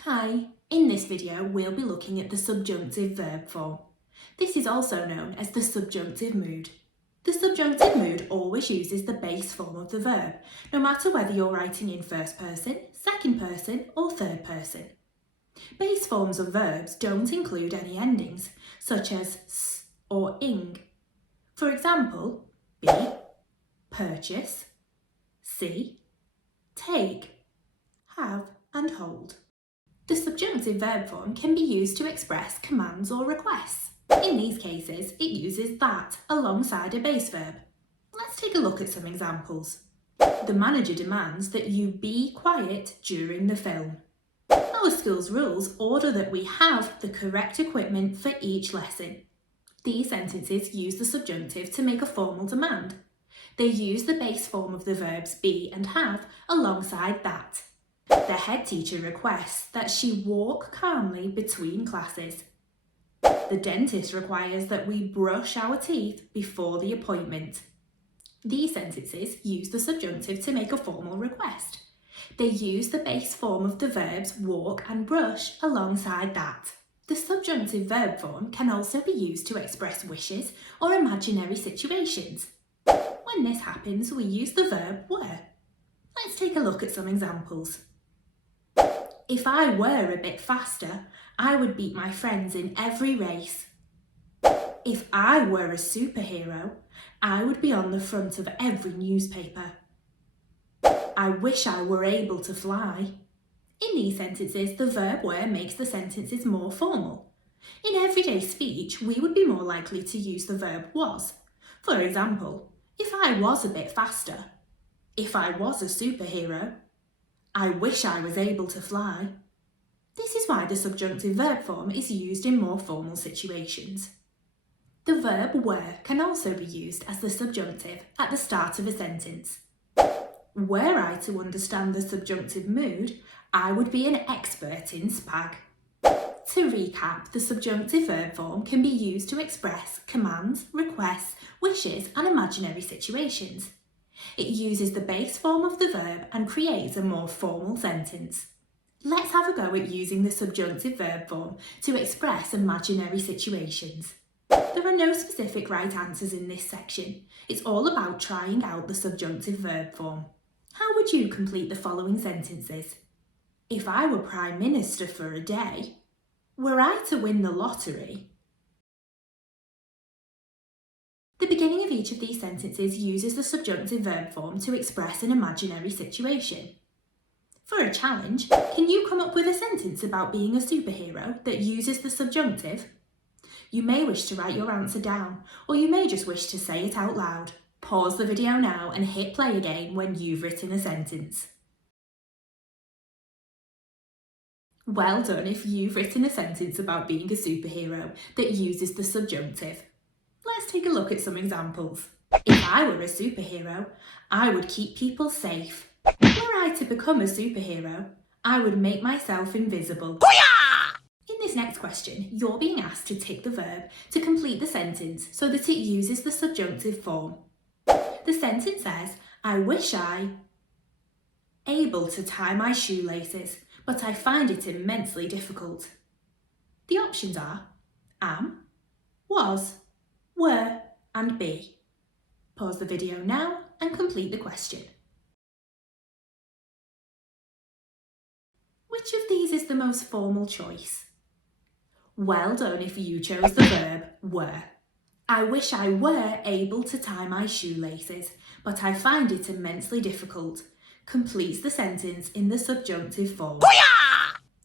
Hi, in this video we'll be looking at the subjunctive verb form. This is also known as the subjunctive mood. The subjunctive mood always uses the base form of the verb, no matter whether you're writing in first person, second person or third person. Base forms of verbs don't include any endings, such as s or ing. For example, be, purchase, see, take, have and hold. The subjunctive verb form can be used to express commands or requests. In these cases, it uses that alongside a base verb. Let's take a look at some examples. The manager demands that you be quiet during the film. Our school's rules order that we have the correct equipment for each lesson. These sentences use the subjunctive to make a formal demand. They use the base form of the verbs be and have alongside that. The head teacher requests that she walk calmly between classes. The dentist requires that we brush our teeth before the appointment. These sentences use the subjunctive to make a formal request. They use the base form of the verbs walk and brush alongside that. The subjunctive verb form can also be used to express wishes or imaginary situations. When this happens, we use the verb were. Let's take a look at some examples. If I were a bit faster, I would beat my friends in every race. If I were a superhero, I would be on the front of every newspaper. I wish I were able to fly. In these sentences, the verb were makes the sentences more formal. In everyday speech, we would be more likely to use the verb was. For example, if I was a bit faster. If I was a superhero. I wish I was able to fly. This is why the subjunctive verb form is used in more formal situations. The verb were can also be used as the subjunctive at the start of a sentence. Were I to understand the subjunctive mood, I would be an expert in SPaG. To recap, the subjunctive verb form can be used to express commands, requests, wishes and imaginary situations. It uses the base form of the verb and creates a more formal sentence. Let's have a go at using the subjunctive verb form to express imaginary situations. There are no specific right answers in this section. It's all about trying out the subjunctive verb form. How would you complete the following sentences? If I were Prime Minister for a day, were I to win the lottery? The beginning of each of these sentences uses the subjunctive verb form to express an imaginary situation. For a challenge, can you come up with a sentence about being a superhero that uses the subjunctive? You may wish to write your answer down, or you may just wish to say it out loud. Pause the video now and hit play again when you've written a sentence. Well done if you've written a sentence about being a superhero that uses the subjunctive. Let's take a look at some examples. If I were a superhero, I would keep people safe. Were I to become a superhero, I would make myself invisible. In this next question, you're being asked to tick the verb to complete the sentence so that it uses the subjunctive form. The sentence says, I wish I able to tie my shoelaces, but I find it immensely difficult. The options are am, was, were and be. Pause the video now and complete the question. Which of these is the most formal choice? Well done if you chose the verb were. I wish I were able to tie my shoelaces, but I find it immensely difficult. Completes the sentence in the subjunctive form.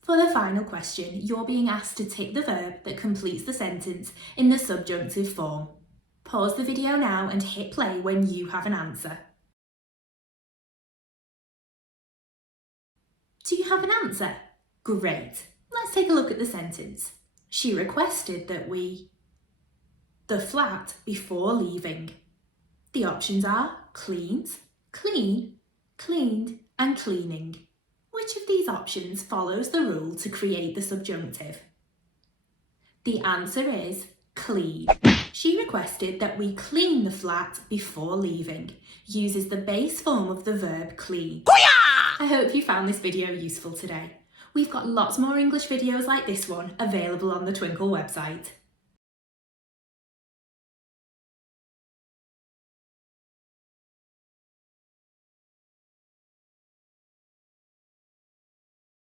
For the final question, you're being asked to tick the verb that completes the sentence in the subjunctive form. Pause the video now and hit play when you have an answer. Do you have an answer? Great. Let's take a look at the sentence. She requested that we the flat before leaving. The options are cleans, clean, cleaned and cleaning. Which of these options follows the rule to create the subjunctive? The answer is clean. She requested that we clean the flat before leaving. Uses the base form of the verb clean. I hope you found this video useful today. We've got lots more English videos like this one available on the Twinkl website.